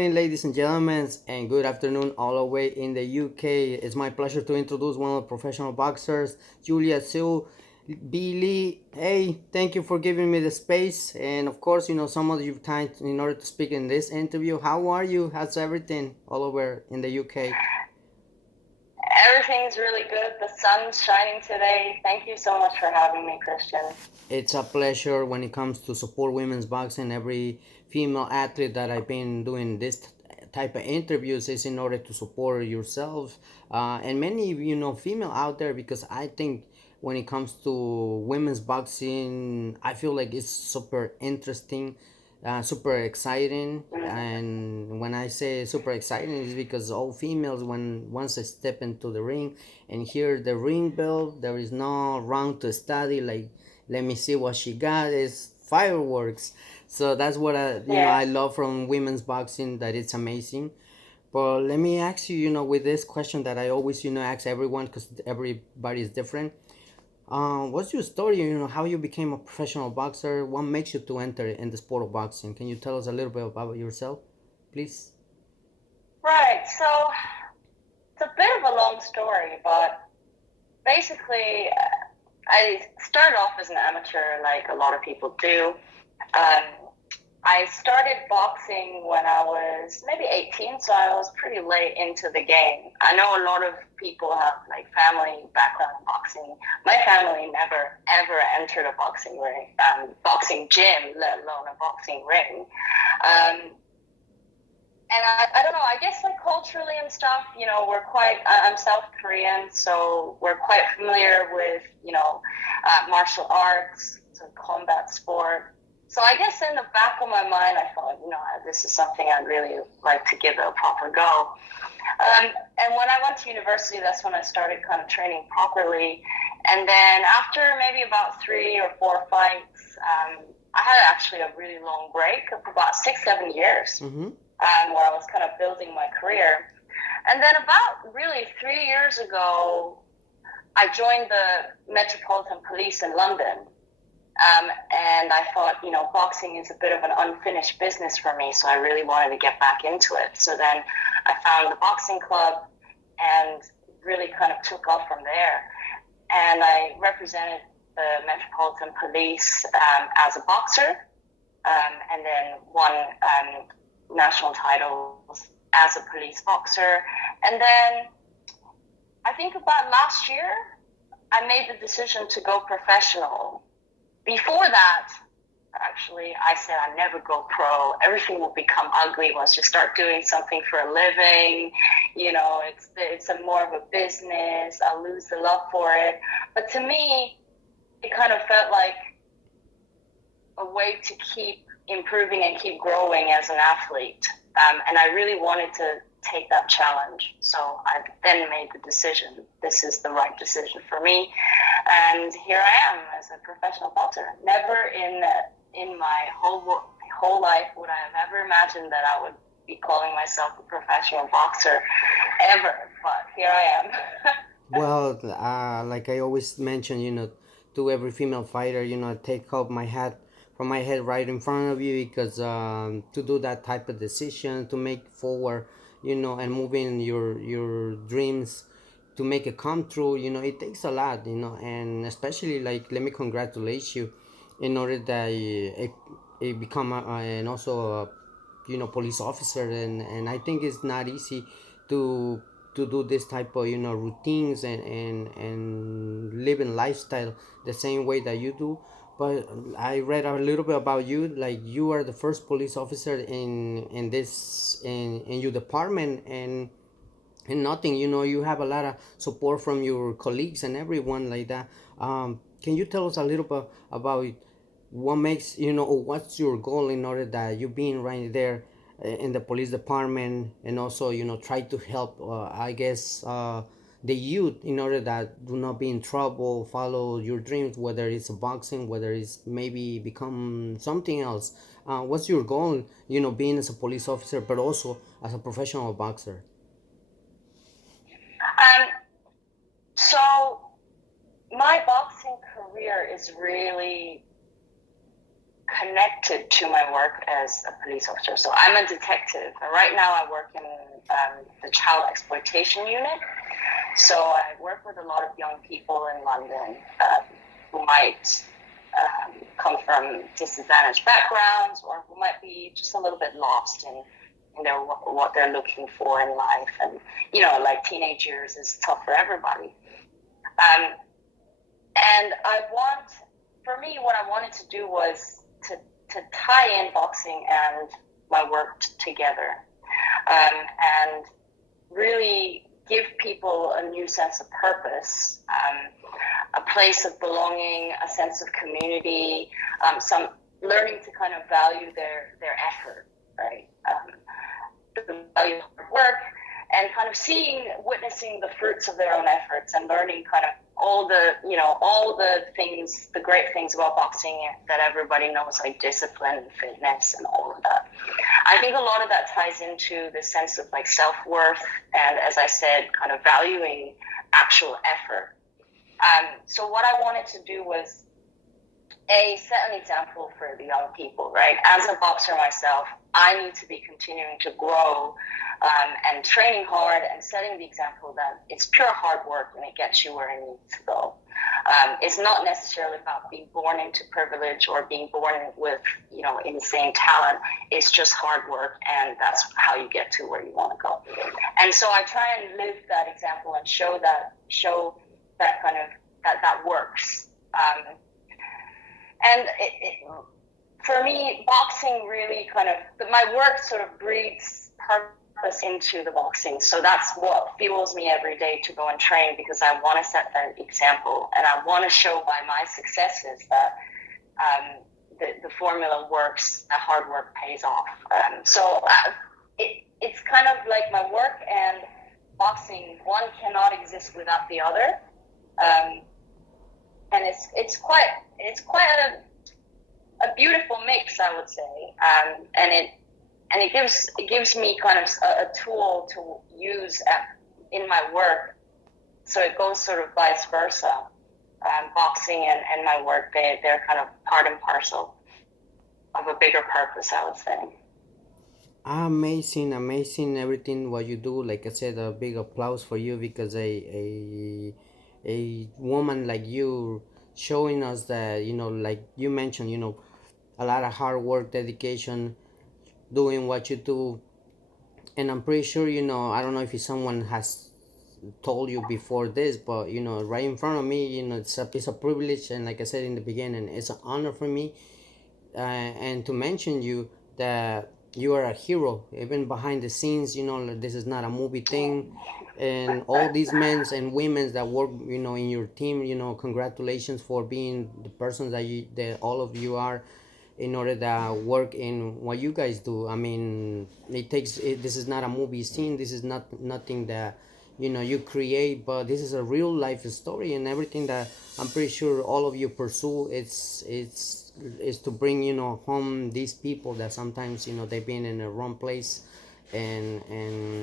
morning, ladies and gentlemen, and good afternoon all the way in the UK. It's my pleasure to introduce one of the professional boxers, Julia Seul. Billy, hey, thank you for giving me the space, and of course, some of you time in order to speak in this interview. How are you? How's everything all over in the UK? Everything's really good. The sun's shining today. Thank you so much for having me, Christian. It's a pleasure when it comes to support women's boxing. Every female athlete that I've been doing this type of interviews is in order to support yourself and many female out there, because I think when it comes to women's boxing, I feel like it's super interesting, super exciting. And when I say super exciting, is because all females, when once they step into the ring and hear the ring bell, there is no round to study. Like, let me see what she got. Is fireworks. So that's what I Yeah. love from women's boxing. That it's amazing. But let me ask you, with this question that I always, ask everyone, because everybody is different. What's your story? How you became a professional boxer? What makes you to enter in the sport of boxing? Can you tell us a little bit about yourself, please? Right. So it's a bit of a long story, but basically, I started off as an amateur, like a lot of people do. Um, I started boxing when I was maybe 18, so I was pretty late into the game. I know a lot of people have like family background in boxing. My family never ever entered a boxing ring, boxing gym, let alone a boxing ring. Um, and I don't know, I guess like culturally and stuff, we're quite, I'm South Korean, so we're quite familiar with, martial arts, so combat sport. So I guess in the back of my mind, I thought, this is something I'd really like to give it a proper go. And when I went to university, that's when I started kind of training properly. And then after maybe about 3 or 4 fights, I had actually a really long break of about 6, 7 years, Mm-hmm. where I was kind of building my career. And then about really 3 years ago, I joined the Metropolitan Police in London. And I thought, boxing is a bit of an unfinished business for me, so I really wanted to get back into it. So then I found the boxing club and really kind of took off from there. And I represented the Metropolitan Police as a boxer, and then won national titles as a police boxer. And then I think about last year, I made the decision to go professional. Before that, actually, I said I'd never go pro. Everything will become ugly once you start doing something for a living. It's a more of a business. I'll lose the love for it. But to me, it kind of felt like a way to keep improving and keep growing as an athlete. And I really wanted to take that challenge. So I then made the decision. This is the right decision for me. And here I am as a professional boxer. Never in my whole life would I have ever imagined that I would be calling myself a professional boxer ever. But here I am. Well, like I always mention, to every female fighter, take off my hat from my head right in front of you, because to do that type of decision, to make forward, and moving your dreams, to make it come true, it takes a lot, and especially, like, let me congratulate you in order that it become and also police officer, and I think it's not easy to do this type of routines and living lifestyle the same way that you do. But I read a little bit about you, like you are the first police officer in this in your department, and nothing, you have a lot of support from your colleagues and everyone like that. Can you tell us a little bit about what makes, or what's your goal in order that you being right there in the police department, and also try to help, I guess, the youth, in order that do not be in trouble, follow your dreams, whether it's boxing, whether it's maybe become something else. What's your goal, being as a police officer but also as a professional boxer? um, so my boxing career is really connected to my work as a police officer. So I'm a detective. And right now I work in the child exploitation unit. So I work with a lot of young people in London who might come from disadvantaged backgrounds, or who might be just a little bit lost in their what they're looking for in life. And like teenage years is tough for everybody. And for me, what I wanted to do was to tie in boxing and my work together, and really give people a new sense of purpose, a place of belonging, a sense of community, some learning to kind of value their effort, right? Value hard work, and kind of witnessing the fruits of their own efforts, and learning kind of all the things, the great things about boxing that everybody knows, like discipline and fitness and all of that. I think a lot of that ties into the sense of like self-worth, and, as I said, kind of valuing actual effort. So what I wanted to do was set an example for the young people, right? As a boxer myself, I need to be continuing to grow, and training hard, and setting the example that it's pure hard work and it gets you where it needs to go. It's not necessarily about being born into privilege or being born with, insane talent. It's just hard work, and that's how you get to where you want to go. And so I try and live that example and show that kind of that works. And for me, boxing really my work sort of breeds purpose into the boxing. So that's what fuels me every day to go and train, because I want to set that example, and I want to show by my successes that the formula works, that hard work pays off. It's kind of like my work and boxing, one cannot exist without the other. And it's quite a beautiful mix, I would say, and it gives me kind of a tool to use in my work. So it goes sort of vice versa. Boxing and my work, they're kind of part and parcel of a bigger purpose, I would say. Amazing everything what you do. Like I said, a big applause for you, because a woman like you showing us that, like you mentioned, a lot of hard work, dedication, doing what you do. And I'm pretty sure, I don't know if someone has told you before this, but right in front of me, it's a privilege, and like I said in the beginning, it's an honor for me, and to mention you that you are a hero, even behind the scenes. This is not a movie thing, and all these men and women that work, in your team, congratulations for being the persons that all of you are, in order to work in what you guys do. I mean, this is not a movie scene. This is nothing that you create, but this is a real life story, and everything that I'm pretty sure all of you pursue. It's to bring home these people that sometimes they've been in the wrong place, and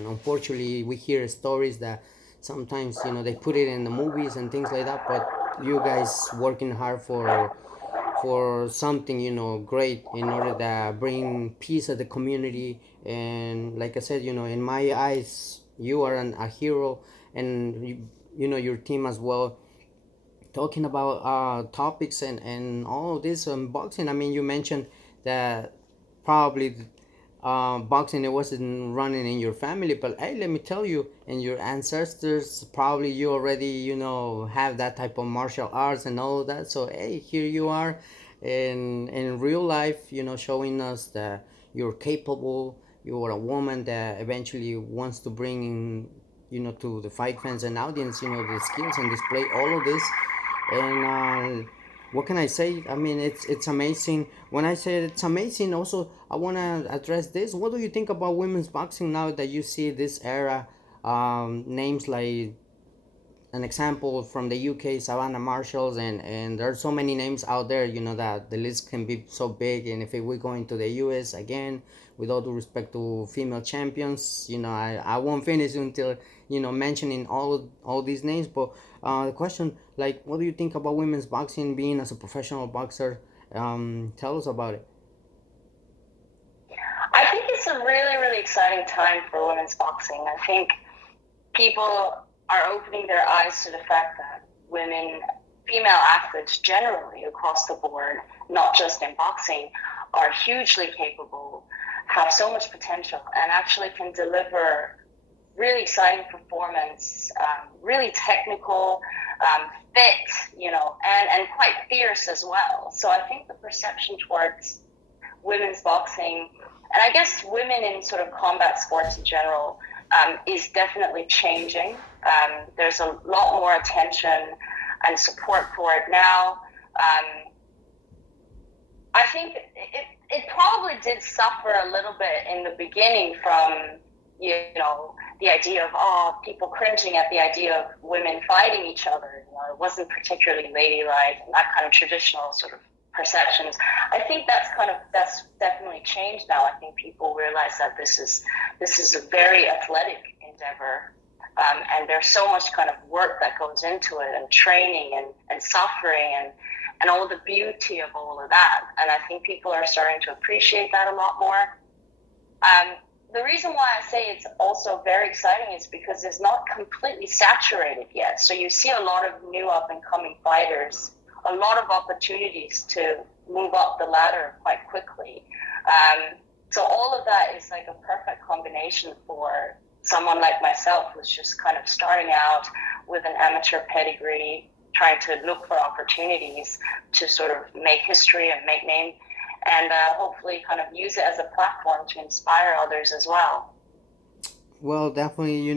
unfortunately we hear stories that sometimes they put it in the movies and things like that, but you guys working hard for something great, in order to bring peace at the community. And like I said, in my eyes, you are a hero, and your team as well, talking about topics and all of this boxing. I mean, you mentioned that probably boxing, it wasn't running in your family, but hey, let me tell you, in your ancestors, probably you already have that type of martial arts and all of that. So hey, here you are in real life, showing us that you're capable. You're a woman that eventually wants to bring in, to the fight fans and audience, the skills, and display all of this. And what can I say? I mean, it's amazing. When I say it's amazing, also I want to address this. What do you think about women's boxing now that you see this era? Names like, an example from the UK, Savannah Marshalls, and there are so many names out there, that the list can be so big. And if we go into the US again, with all due respect to female champions, I won't finish until mentioning all these names. But the question, like, what do you think about women's boxing, being as a professional boxer, Tell us about it. I think it's a really, really exciting time for women's boxing. I think people are opening their eyes to the fact that women, female athletes generally across the board, not just in boxing, are hugely capable, have so much potential, and actually can deliver really exciting performance, really technical, fit, and quite fierce as well. So I think the perception towards women's boxing, and I guess women in sort of combat sports in general, is definitely changing. There's a lot more attention and support for it now. I think it probably did suffer a little bit in the beginning from, the idea of, people cringing at the idea of women fighting each other. It wasn't particularly ladylike and that kind of traditional sort of perceptions. I think that's definitely changed now. I think people realize that this is a very athletic endeavor, and there's so much kind of work that goes into it, and training and suffering and all the beauty of all of that. And I think people are starting to appreciate that a lot more. The reason why I say it's also very exciting is because it's not completely saturated yet. So you see a lot of new up and coming fighters, a lot of opportunities to move up the ladder quite quickly. So all of that is like a perfect combination for someone like myself who's just kind of starting out with an amateur pedigree, trying to look for opportunities to sort of make history and make name, and hopefully kind of use it as a platform to inspire others as well. Well, definitely,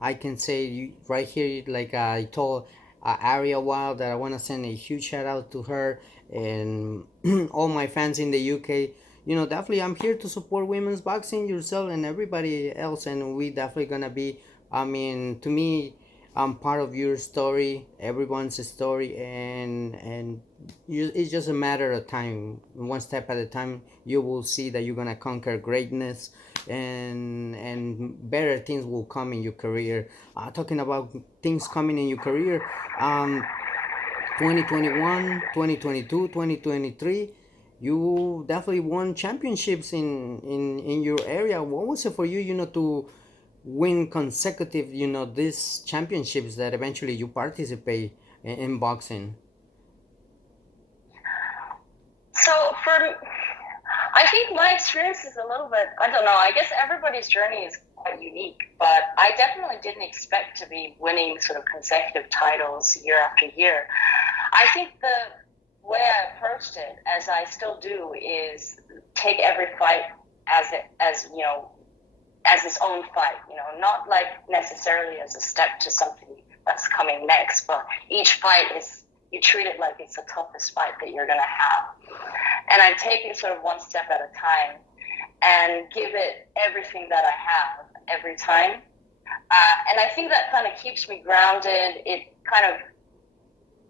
I can say right here, like I told Aria Wild that I want to send a huge shout out to her and all my fans in the UK. Definitely, I'm here to support women's boxing, yourself, and everybody else, and we definitely gonna be. I mean, to me, I'm part of your story, everyone's story, and it's just a matter of time. One step at a time, you will see that you're gonna conquer greatness, and better things will come in your career. Talking about things coming in your career, 2021, 2022, 2023, you definitely won championships in your area. What was it for you, to win consecutive, these championships that eventually you participate in boxing? So I think my experience is a little bit, I don't know, I guess everybody's journey is quite unique, but I definitely didn't expect to be winning sort of consecutive titles year after year. I think the way I approached it, as I still do, is take every fight as its own fight, not like necessarily as a step to something that's coming next, but each fight is, you treat it like it's the toughest fight that you're going to have. And I take it sort of one step at a time and give it everything that I have every time. And I think that kind of keeps me grounded. It kind of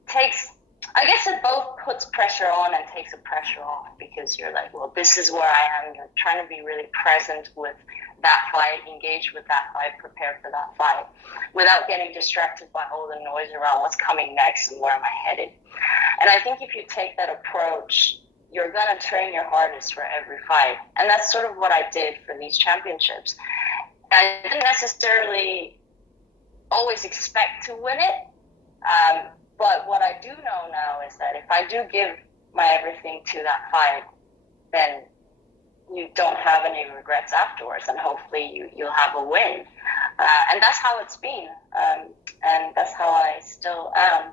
takes, I guess it both puts pressure on and takes the pressure off, because you're like, well, this is where I am. You're trying to be really present with that fight, engage with that fight, prepare for that fight, without getting distracted by all the noise around what's coming next and where am I headed. And I think if you take that approach, you're going to train your hardest for every fight. And that's sort of what I did for these championships. I didn't necessarily always expect to win it. But what I do know now is that if I do give my everything to that fight, then you don't have any regrets afterwards, and hopefully you'll have a win. And that's how it's been. And that's how I still am.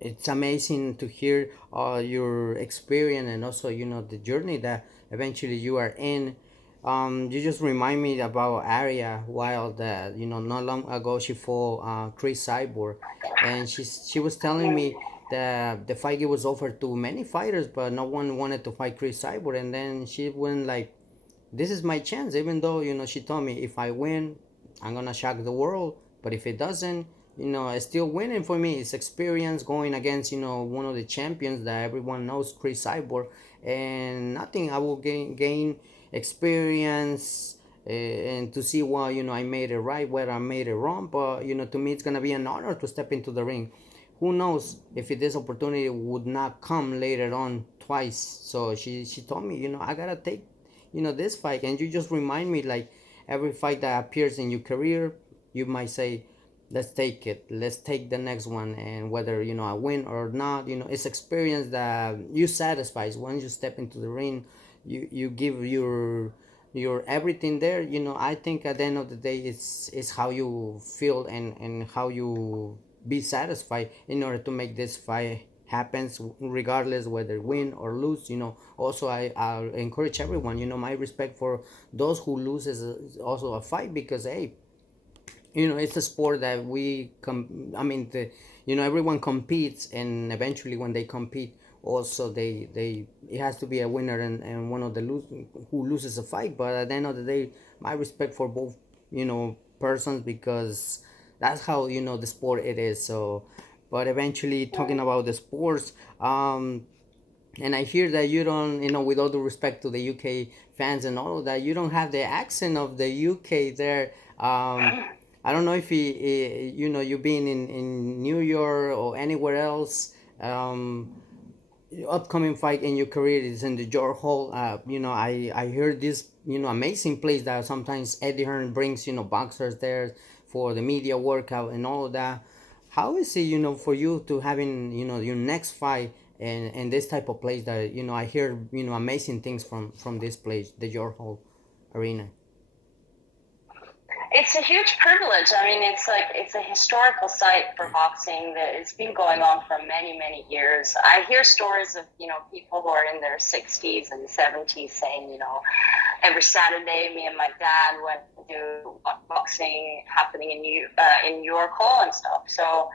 It's amazing to hear your experience, and also the journey that eventually you are in. You just remind me about Aria Wild, that not long ago she fought Chris Cyborg, and she was telling me that the fight was offered to many fighters, but no one wanted to fight Chris Cyborg, and then she went like, this is my chance. Even though she told me, if I win, I'm gonna shock the world, but if it doesn't, it's still winning for me. It's experience going against one of the champions that everyone knows, Chris Cyborg, and nothing. I will gain experience, and to see what I made it right, whether I made it wrong. But to me, it's gonna be an honor to step into the ring. who knows if this opportunity would not come later on twice. So she told me, I gotta take, this fight. And you just remind me, like, every fight that appears in your career, you might say, let's take it, let's take the next one. And whether, I win or not, it's experience that you satisfies once you step into the ring. You give your everything there. I think at the end of the day, it's how you feel, and how you be satisfied in order to make this fight happens, regardless whether win or lose. Also, I'll encourage everyone, my respect for those who lose is also a fight, because hey, it's a sport that I mean, everyone competes, and eventually when they compete, also they it has to be a winner, and one of the who loses a fight. But at the end of the day, my respect for both, persons, because that's how, the sport it is. So, but eventually, talking about the sports, and I hear that you don't, with all due respect to the UK fans and all of that, you don't have the accent of the UK there. I don't know if you've been in New York or anywhere else. Upcoming fight in your career is in the York Hall. I heard this, amazing place that sometimes Eddie Hearn brings, boxers there for the media workout and all of that. How is it, for you to having, your next fight and this type of place that, I hear, amazing things from this place, the York Hall Arena. It's a huge privilege. I mean, it's a historical site for boxing that it's been going on for many, many years. I hear stories of, people who are in their 60s and 70s saying, every Saturday, me and my dad went to do boxing happening in York Hall and stuff. So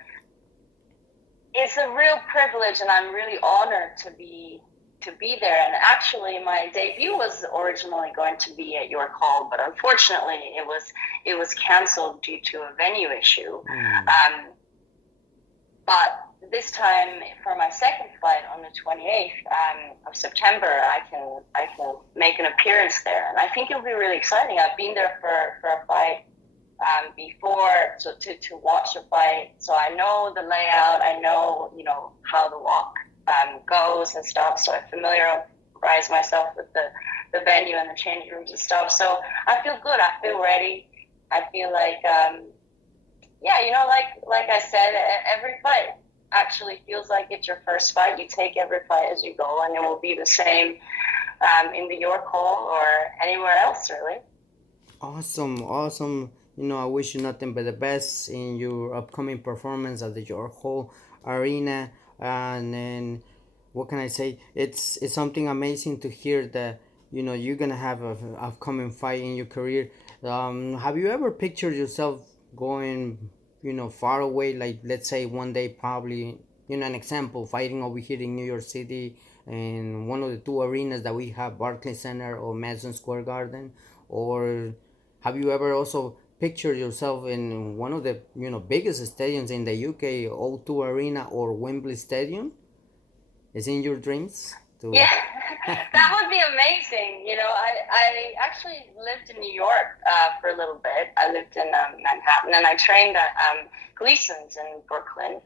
it's a real privilege, and I'm really honored to be there. And actually, my debut was originally going to be at York Hall, but unfortunately, it was canceled due to a venue issue. But this time, for my second fight on the 28th of September, I can make an appearance there, and I think it'll be really exciting. I've been there for a fight before, so to watch a fight, so I know the layout. I know how the walk goes and stuff. So I familiarize myself with the venue and the change rooms and stuff. So I feel good. I feel ready. I feel like, like I said, every fight actually feels like it's your first fight. You take every fight as you go, and it will be the same in the York Hall or anywhere else, really. Awesome. I wish you nothing but the best in your upcoming performance at the York Hall Arena. And then, what can I say? It's something amazing to hear that you're gonna have a upcoming fight in your career. Have you ever pictured yourself going far away? Like, let's say one day, probably, an example, fighting over here in New York City in one of the two arenas that we have, Barclays Center or Madison Square Garden. Or have you ever also pictured yourself in one of the biggest stadiums in the UK, O2 Arena or Wembley Stadium? Is in your dreams to? Yeah, that would be amazing. I actually lived in New York for a little bit. I lived in Manhattan, and I trained at Gleason's in Brooklyn,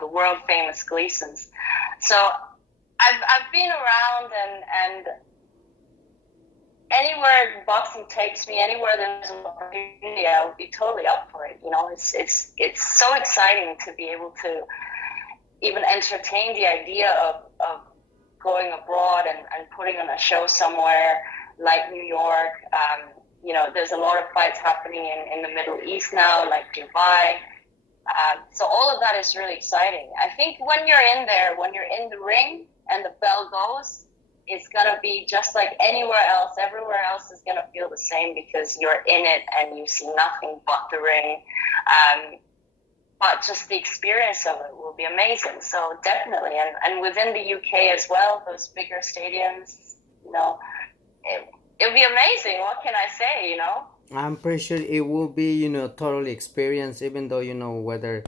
the world famous Gleason's. So I've been around, and anywhere boxing takes me, anywhere there's an opportunity, I would be totally up for it. It's so exciting to be able to even entertain the idea of going abroad and putting on a show somewhere like New York. There's a lot of fights happening in the Middle East now, like Dubai. So all of that is really exciting. I think when you're in there, when you're in the ring and the bell goes, it's going to be just like anywhere else. Everywhere else is going to feel the same because you're in it and you see nothing but the ring. But just the experience of it will be amazing. So definitely. And within the UK as well, those bigger stadiums, it'll be amazing. What can I say, I'm pretty sure it will be, totally experience, even though, whether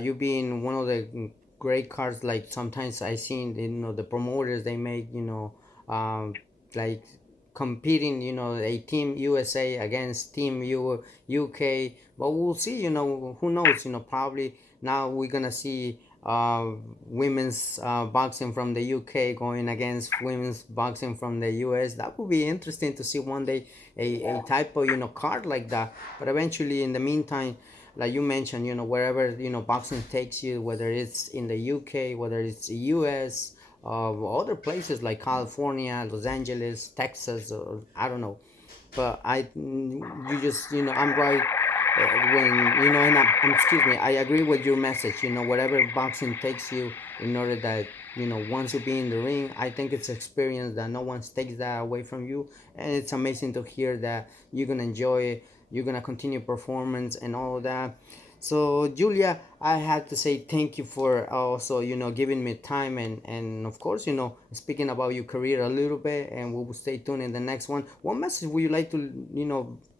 you be in one of the great cards, like sometimes I seen, the promoters, they make, like competing, a team USA against team UK, but we'll see, who knows, probably now we're gonna see uh, women's boxing from the UK going against women's boxing from the US. That would be interesting to see one day a Yeah. type of card like that. But eventually, in the meantime, like you mentioned, wherever boxing takes you, whether it's in the UK, whether it's the US, other places like California, Los Angeles, Texas, or I don't know. But you just I'm right when and excuse me, I agree with your message. Wherever boxing takes you, in order that once you be in the ring, I think it's experience that no one takes that away from you, and it's amazing to hear that you're gonna enjoy it, you're gonna continue performance and all of that. So Julia, I have to say thank you for also giving me time, and of course speaking about your career a little bit, and we will stay tuned in the next one. What message would you like to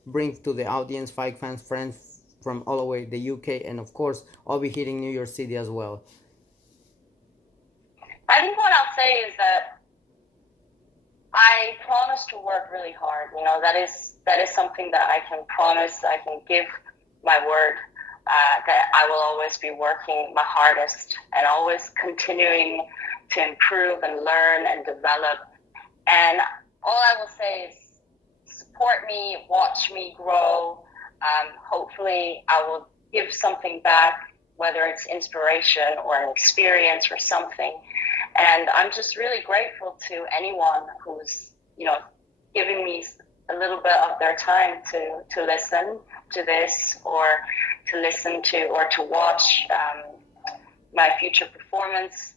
bring to the audience, fight fans, friends from all the way the UK, and of course I'll be hitting New York City as well. I think what I'll say is that I promise to work really hard. That is something that I can promise. I can give my word that I will always be working my hardest and always continuing to improve and learn and develop. And all I will say is support me, watch me grow. Hopefully, I will give something back, whether it's inspiration or an experience or something. And I'm just really grateful to anyone who's, giving me a little bit of their time to listen to this, or to listen to, or to watch my future performance.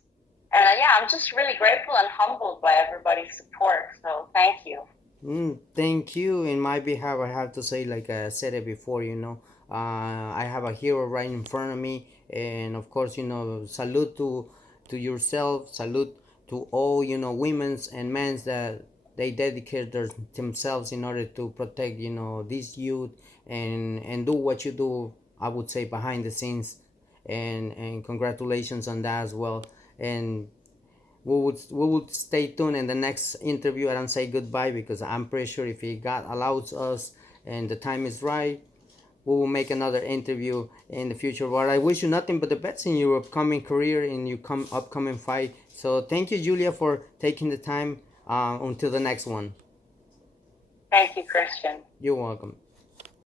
And yeah, I'm just really grateful and humbled by everybody's support. So thank you. Thank you. In my behalf, I have to say, like I said it before, I have a hero right in front of me, and of course, salute to yourself, salute to all women's and men's that they dedicate themselves in order to protect this youth, and do what you do. I would say behind the scenes, and congratulations on that as well. And we would stay tuned in the next interview. I don't say goodbye because I'm pretty sure if he God allows us and the time is right, we will make another interview in the future. But I wish you nothing but the best in your upcoming career, in your upcoming fight. So thank you, Julia, for taking the time. Until the next one. Thank you, Christian. You're welcome.